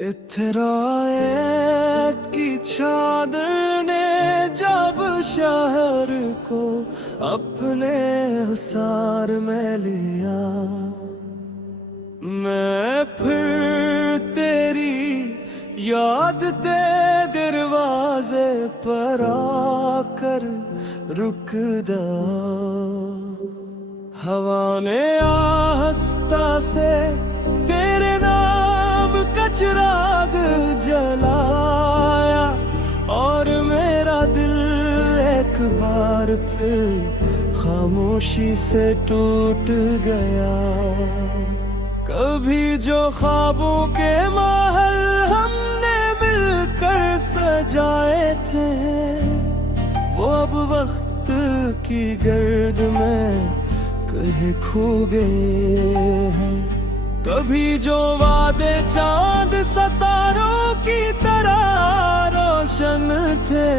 इतरायत की चादर ने जब शहर को अपने हुसार में लिया, मैं फिर तेरी याद ते दरवाजे पर आकर रुक दा। हवा ने आस्ता से तेरे नाम का चिराग जलाया और मेरा दिल एक बार फिर खामोशी से टूट गया। कभी जो ख्वाबों के महल हमने मिलकर सजाए थे, वो अब वक्त की गर्द में कहीं खो गए हैं। कभी जो वादे चांद सितारों की तरह रोशन थे,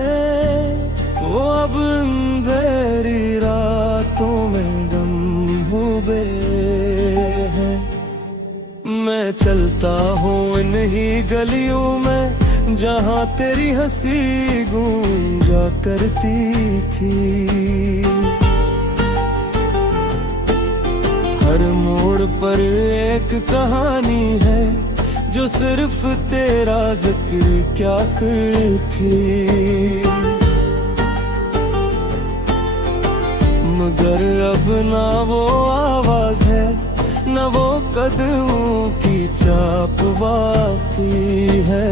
वो अब अंधेरी रातों में गम हो गए हैं। मैं चलता हूँ इन्हीं गलियों में जहाँ तेरी हंसी गूंजा करती थी। हर मोड़ पर एक कहानी है जो सिर्फ तेरा जिक्र क्या करती। मगर अब ना वो आवाज है, न वो कदमों की चाप बाकी है।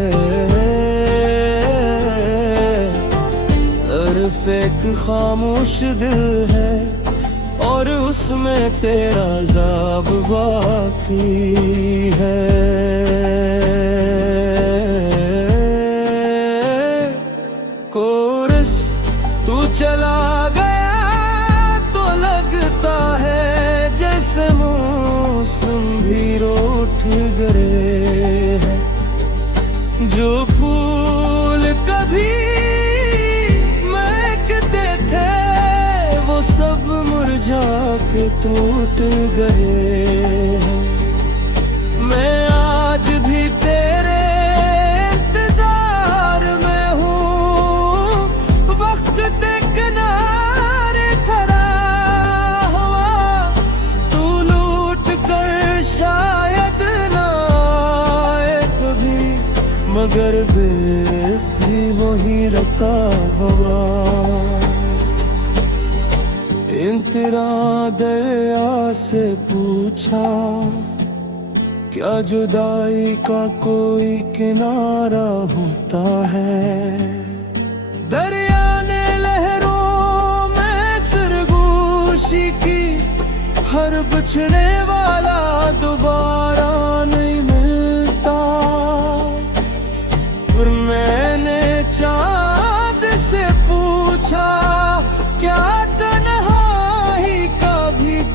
सिर्फ एक खामोश दिल है और उसमें तेरा ज़ाब बाकी है। कोरस तू चला गया तो लगता है जैसे मौसम भी रूठ गए हैं। जो फूल कभी महकते थे वो सब मुरझा के टूट गए हैं। मैं आज भी तेरे इंतजार में हूँ, वक्त के किनारे खड़ा हुआ। तू लूट कर शायद ना आए कभी, मगर भी वही रखा हुआ। तेरा दरिया से पूछा, क्या जुदाई का कोई किनारा होता है? दरिया ने लहरों में सरगोशी की, हर बिछड़ने वाला दोबारा नहीं मिलता। और मैंने चाँद से पूछा, क्या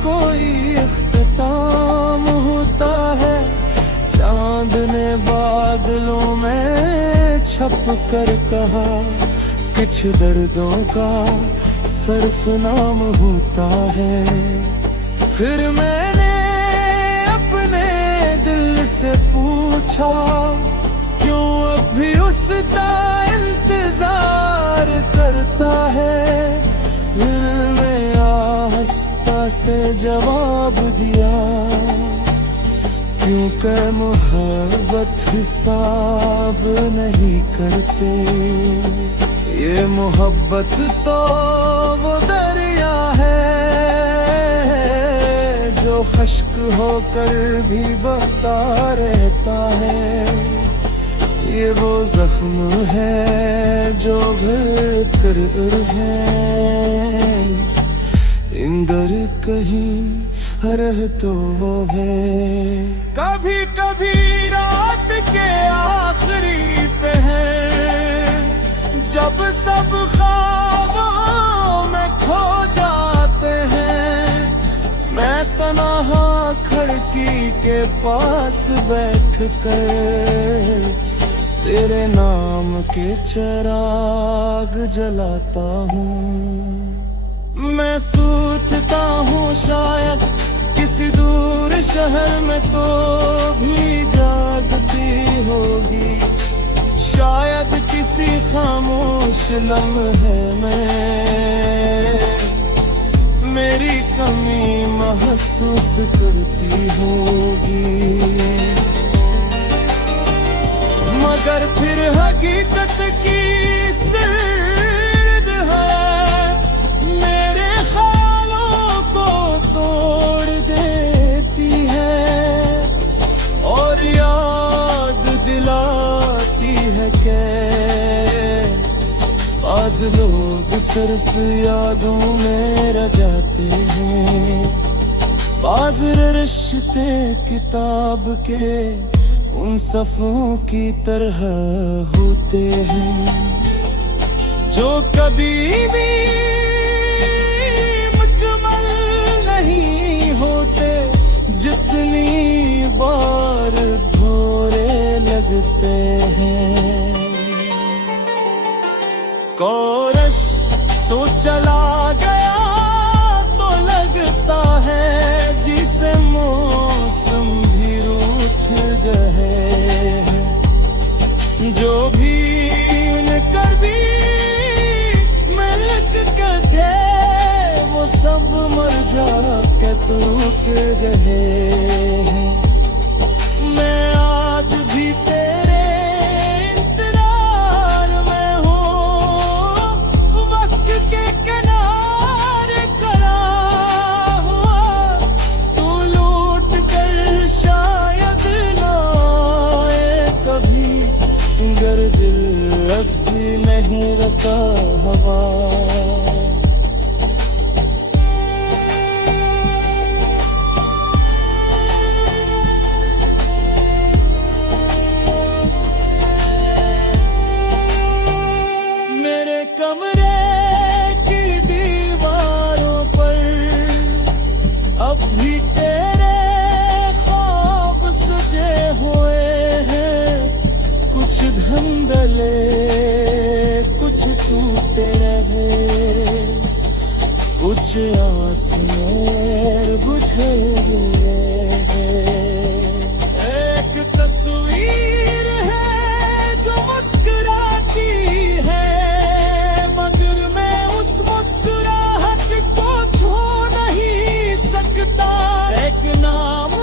कोई इख्तिताम होता है? चांद ने बादलों में छप कर कहा, कुछ दर्दों का सर्फ नाम होता है। फिर मैंने अपने दिल से पूछा, क्यों अब भी उसका इंतजार करता है? दिल में आस्था से जवाब दिया, क्यों कि मोहब्बत हिसाब नहीं करते। ये मोहब्बत तो वो दरिया है जो खश्क होकर भी बहता रहता है। ये वो जख्म है जो भरकर है, इंदर कहीं रह तो है। कभी कभी रात के आखिरी पहर, जब सब ख्वाबों में खो जाते हैं, मैं तन्हा खिड़की के पास बैठ कर तेरे नाम के चिराग जलाता हूँ। मैं सोचता हूँ शायद किसी दूर शहर में तो भी जागती होगी। शायद किसी खामोश लम्हे में मेरी कमी महसूस करती होगी, मगर फिर हकीकत की सिर्द है, मेरे ख्यालों को तोड़ देती है और याद दिलाती है कि बाज़ लोग सिर्फ यादों में रह जाते हैं, बाज़ रिश्ते किताब के उन सफ़ों की तरह होते हैं जो कभी भी मुकम्मल नहीं होते, जितनी बार धोरे लगते हैं। कोरस तो चला गया तो लगता है जिसे मौसम भी रूठ गए हैं, जो भी उनकर भी मिलक के थे वो सब मर जा के टूट गए हैं। मैं आज भी तेरे इंतजार में हूँ, वक्त के किनारे खड़ा हुआ, तू लूट कर शायद ना आए कभी, गर दिल अब भी नहीं रहता हवा। मेरे कमरे की दीवारों पर अब भी तेरे ख्वाब सजे हुए हैं, कुछ धुंधले कुछ टूटे रहे, कुछ आंसू बुझे हुए हैं। एक तस्वीर है जो मुस्कुराती है, मगर मैं उस मुस्कुराहट को छू नहीं सकता। एक नाम